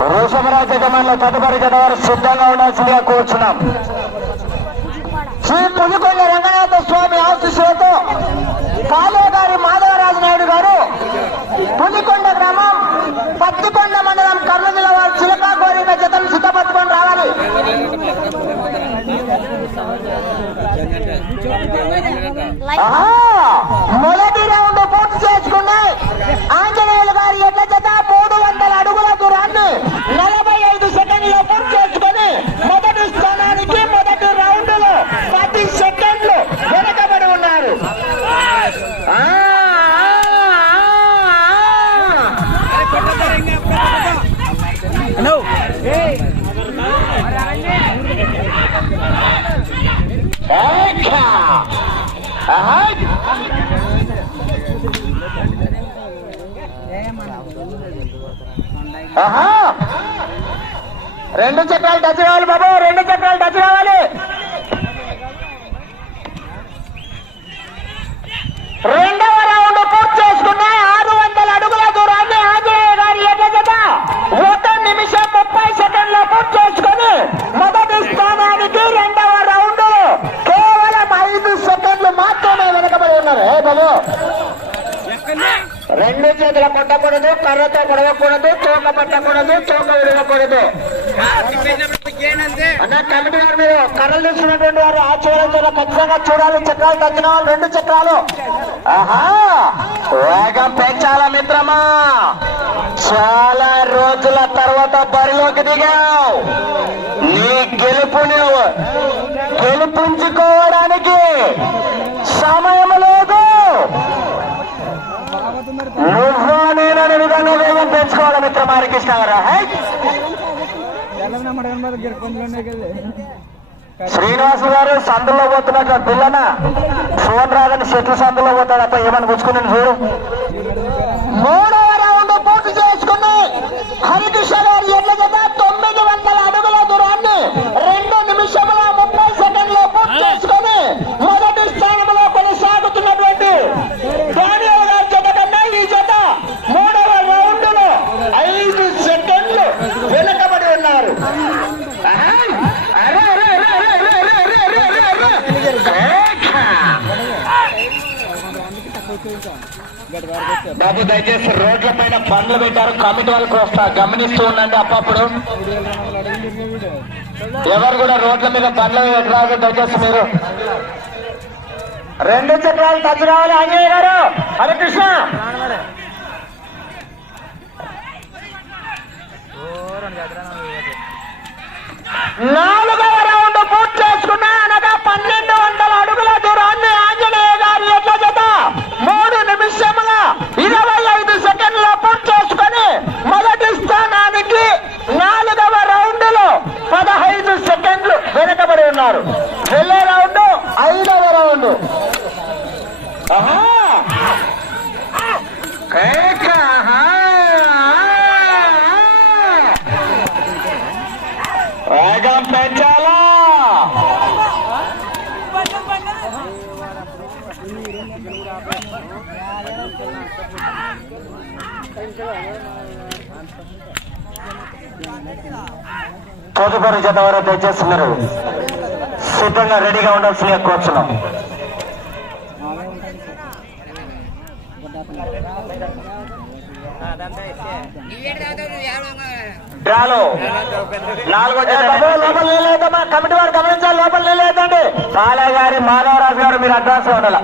వృషభరాజ యజమానుల తదుపరి జత సిద్ధంగా ఉండాల్సిందిగా కోరుచున్నాం శ్రీ పులికొండ రంగనాథ స్వామి ఆశీస్సులతో కాలేగారి మాధవరాజు నాయుడు గారు పులికొండ గ్రామం పత్తికొండ మండలం కర్నూలు జిల్లా వారు చిలకా కోరిక జతం సిద్ధపట్టుకొని రావాలి ఆహా! మొదటి రౌండ్ పూర్తి చేసుకున్నాయి ఆంజనేయులు గారి ఎడ్ల జత మూడు వందల అడుగుల దూరాన్ని నలభై ఐదు సెకండ్లో పూర్తి చేసుకొని మొదటి స్థానానికి మొదటి రౌండ్లో పది సెకండ్లు వెనకబడి ఉన్నారు ఆ, ఆ, ఆ. ఏకా! ఆహా! ఆహా! రెండు చక్రాలు టచ్ కావాలి బాబు రెండు చక్రాలు టచ్ కావాలి రెండవ రౌండ్ పూర్తి చేసుకున్నాయి ఆరు వందల అడుగుల దూరాన్ని ఆంజనేయ గారి ఎడ్ల జత ఒక నిమిషం ముప్పై సెకండ్ల పూర్తి చేసుకుని మొదటి స్థానానికి రెండవ రౌండ్ కేవలం ఐదు సెకండ్లు మాత్రమే వెనకబడి బాబు రెండు చేతుల కొట్టకూడదు కర్రతో పొడవకూడదు తోక పట్టకూడదు తోక విడవకూడదు. అన్న కమిటీ మీరు కర్రలు తీసుకున్నటువంటి వారు ఆ చివరి ఖచ్చితంగా చూడాలి. చక్రాలు తగ్గిన వాళ్ళు రెండు చక్రాలు. ఆహా! వేగం పెంచాలా మిత్రమా? చాలా రోజుల తర్వాత బరిలోకి దిగావు. నీ గెలుపుని గెలుపుంచుకోవడానికి సమయం లేదు నువ్వు నేనని విధంగా వేగం పెంచుకోవాలి మిత్రమా హరికృష్ణ శ్రీనివాస్ గారు సందులో పోతున్నట్టు పిల్లన ఫోన్ రాదని చెట్ల సందులో పోతాడు అప్ప ఏమని పుచ్చుకున్నాను చూడు. మూడు బాబు దయచేసి రోడ్ల పైన బండ్లు పెట్టారు. కమిటీ వాళ్ళకి వస్తా. గమనిస్తూ ఉండండి అప్పుడప్పుడు. ఎవరు కూడా రోడ్ల మీద బండ్లు పెట్టరాదు దయచేసి మీరు రెండు చక్రాలు టచ్ రావాలి అంజయ్య గారు. హరే కృష్ణ రౌండ్ పూర్తి చేసుకున్నా అనగా పన్నెండు వందల అడుగుల దూరాన్ని ఆంజనేయ గారి ఎడ్ల జత మూడు నిమిషముల ఇరవై ఐదు సెకండ్ల పూర్తి చేసుకొని మొదటి స్థానానికి నాలుగవ రౌండ్లో పదహైదు సెకండ్లు వెనకబడి ఉన్నారు వెళ్ళే రౌండ్ ఐదవ రౌండ్ ఆహా! కేక! ఆహా! వేగం పెంచాలా తదుపరి జత వారు దయచేసి మీరు సిద్ధంగా రెడీగా ఉండాల్సిందిగా కోరుచున్నాం. డ్రాలో నాలుగో నీళ్ళేద్దామా కమిటీ వారు గమనించాలి లోపల నీళ్ళేద్దండి పాలయ్య గారి మాధవరాజు గారు మీరు అడ్వాన్స్ ఉండాల.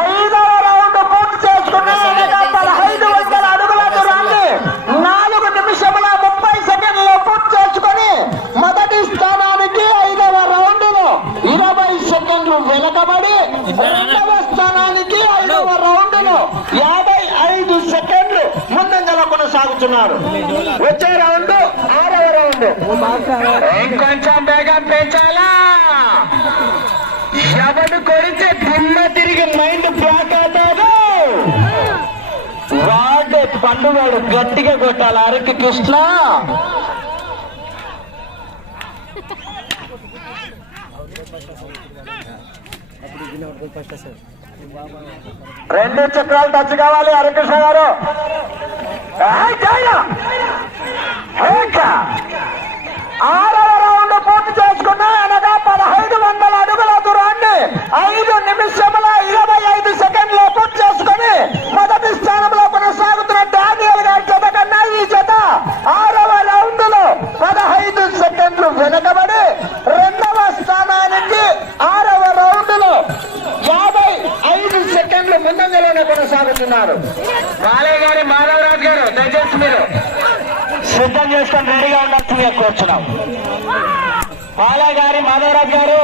ఐదవ రౌండ్ పూర్తి చేసుకుని పదహైదు వందల అడుగుల దూరాన్ని నాలుగు నిమిషముల ముప్పై సెకండ్లో పూర్తి చేసుకొని మొదటి స్థానానికి ఐదవ రౌండ్లో ఇరవై సెకండ్లు వెనకబడి రెండవ స్థానానికి ఐదవ రౌండ్లో యాభై ఐదు సెకండ్లు ముందంజలో కొనసాగుతున్నారు వచ్చే రౌండ్ ఆరవ రౌండ్. ఇంకొంచెం వేగం పెంచాలా? ఎవడు కొడితే దిమ్మ తిరిగి మైండ్ బ్లాక్ అవుతాడు? వాడు పండువాడు గట్టిగా కొట్టాలి. అరకు కృష్ణ. రెండు చక్రాలు టచ్ కావాలి హరికృష్ణ గారు. చేస్తున్నారు. బాలయ్య గారి మాధవరాజు గారు దయచేసి మీరు సిద్ధం చేస్తాం రెడీగా ఉండొచ్చు ఉండాల్సిందిగా కూర్చున్నాం. బాలయ్య గారి మాధవరాజు గారు.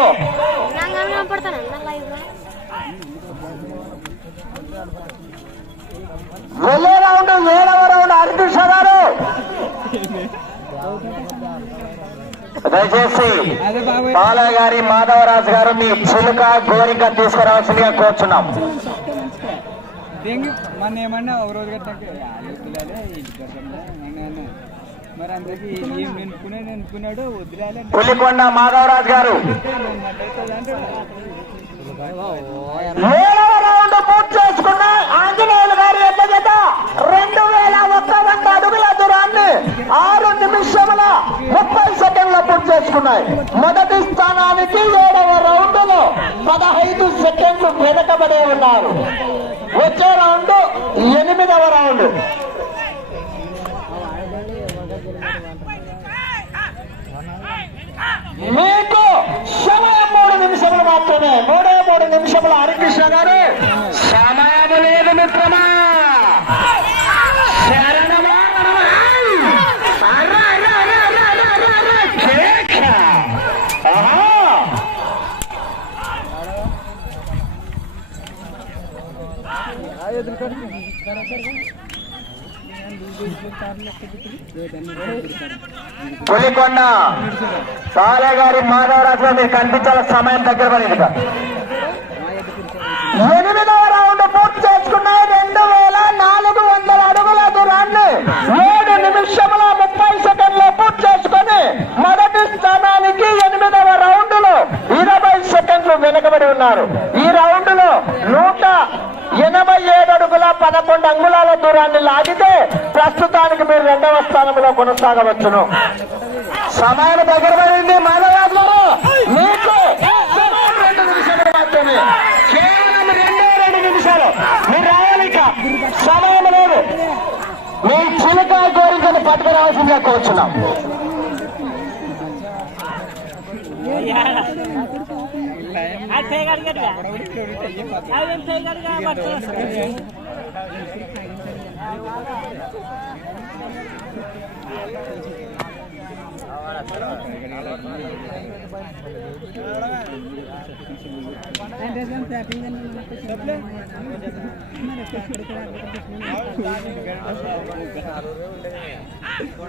వెళ్ళే రౌండ్ ఏడవ రౌండ్ అర్జుష దయచేసి బాలయ్య గారి మాధవరాజు గారు మీ చిలుక గోరిక తీసుకురావాల్సిందిగా కోరుచున్నాం. మొన్న ఏమన్నా ఒక రోజు కట్టాక వదిలేలే మరి అందరికి ఏం నింపుకునే నింపుకున్నాడు వదిలేలే అంటే పులికొండ మాధవరాజు గారు. రౌండ్ పూర్తి చేసుకున్న ఆంజనేయులు గారి ఎడ్ల రెండు వేల ఒక్క వంద అడుగుల దూరాన్ని ఆరు నిమిషముల ముప్పై సెకండ్ల పూర్తి చేసుకున్నాయి. మొదటి స్థానానికి ఏడవ రౌండ్లో పదహైదు సెకండ్లు వెనకబడే ఉన్నారు. వచ్చే రౌండ్ ఎనిమిదవ రౌండ్. మీకు సమయం మూడు నిమిషములు మాత్రమే. మూడే మూడు నిమిషములు హరికృష్ణ గారు. సమయం లేదు మిత్రమా? పులికొండ సాలే గారి మాధవరాజు మీరు కనిపించాల సమయం దగ్గర పడింది ఎనిమిదవ రౌండ్ పూర్తి చేసుకున్న రెండు వేల నాలుగు వందల అడుగుల దూరాన్ని ఏడు నిమిషముల ముప్పై సెకండ్లు పూర్తి చేసుకుని మొదటి స్థానానికి ఎనిమిదవ రౌండ్లో ఇరవై సెకండ్లు వెనుకబడి ఉన్నారు. ఈ రౌండ్లో నూట ఎనభై ఏడు అడుగుల పదకొండు అంగుళాల దూరాన్ని లాగితే రెండవ స్థానంలో కొనసాగవచ్చును. సమయం దగ్గర పడింది గారు మీకు రెండు నిమిషాలు మాత్రమే. కేవలం రెండే రెండు నిమిషాలు. మీరు రావాలి ఇక. సమయం లేదు. మీ చిలుక కోరికను పట్టుకురావాల్సిందిగా కోరుచున్నాం.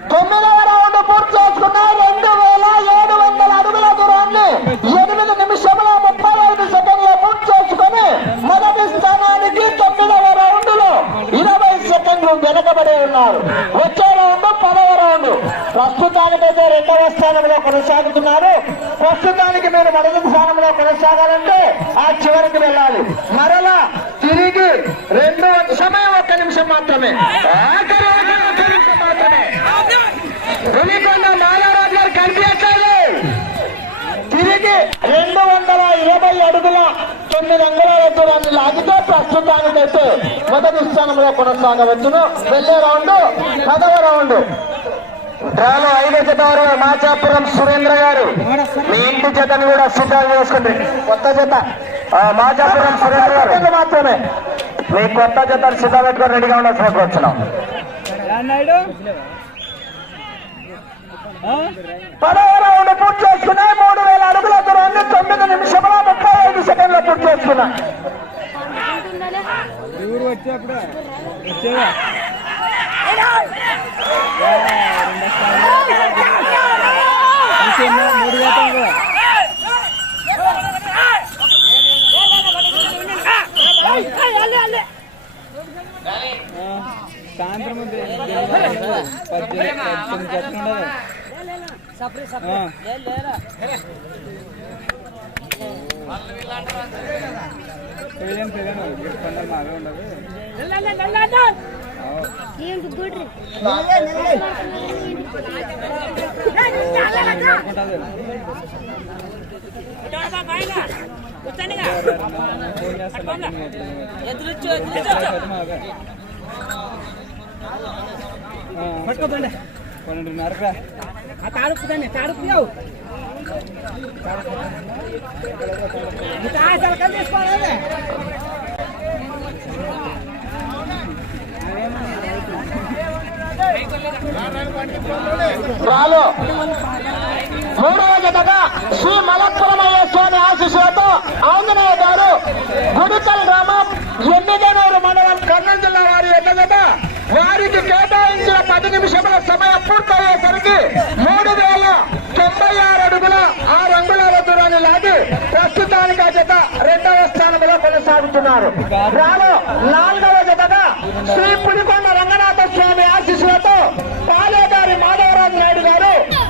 తొమ్మిదవ రౌండ్ పూర్తి చేసుకున్న రెండు వేల ఏడు వందల అడుగుల దూరాన్ని సెకండ్లు వెనకబడి ఉన్నారు. వచ్చే రౌండ్ పదవ రౌండ్. ప్రస్తుతానికైతే రెండవ స్థానంలో కొనసాగుతున్నారు. ప్రస్తుతానికి మీరు మొదటి స్థానంలో కొనసాగాలంటే ఆ చివరికి వెళ్ళాలి. మరలా తిరిగి రెండు సమయం ఒక్క నిమిషం మాత్రమే. ఆఖరి ఒక్క నిమిషం మాత్రమే. పులికొండ తిరిగి రెండు వందల ఇరవై అడుగుల తొమ్మిది అంగుళాల దూరాన్ని లాగితే ప్రస్తుతానికైతే మొదటి స్థానంలో కొనసాగవచ్చును. వెళ్ళే రౌండ్ పదవ రౌండ్. డ్రాలో ఐదో జత వారు మాచాపురం సురేంద్ర గారు. మీ ఇంటి జతను కూడా సిద్ధం చేసుకుంటారు కొత్త జత. మాచాపురం సురేంద్ర గారు. మాత్రమే. మీ కొత్త జతను సిద్ధం పెట్టుకొని రెడీగా ఉండాల్సిన నాయుడు పదవ రౌండ్ పూర్తి చేసుకున్నాయి మూడు వేల అడుగుల దూరాన్ని తొమ్మిది నిమిషముల ముప్పై ఐదు సెకండ్ల పూర్తి చేసుకున్నాయి సాయంత్రం. పద్దెనిమిది ఆ. తెలియని తెలియను కొందరు మావే ఉండదు చేస్తాను పన్నెండున్నరకా తాడుపు తీసుకోవాలి రాలు. మూడవ జతగా శ్రీ మలపురమయ్య స్వామి ఆశీస్సులతో ఆంజనేయ గారు గుడికల్ గ్రామం ఎన్నిగనూరు మండలం కర్నూలు జిల్లా వారి యొక్క జత వారికి కేటాయించిన పది నిమిషముల సమయం పూర్తయ్యేసరికి మూడు కొనసాగుతున్నారు. రాను నాలుగవ జతగా శ్రీ పులికొండ రంగనాథ స్వామి ఆశీస్సులతో పాలేగారి మాధవరాజు నాయుడు గారు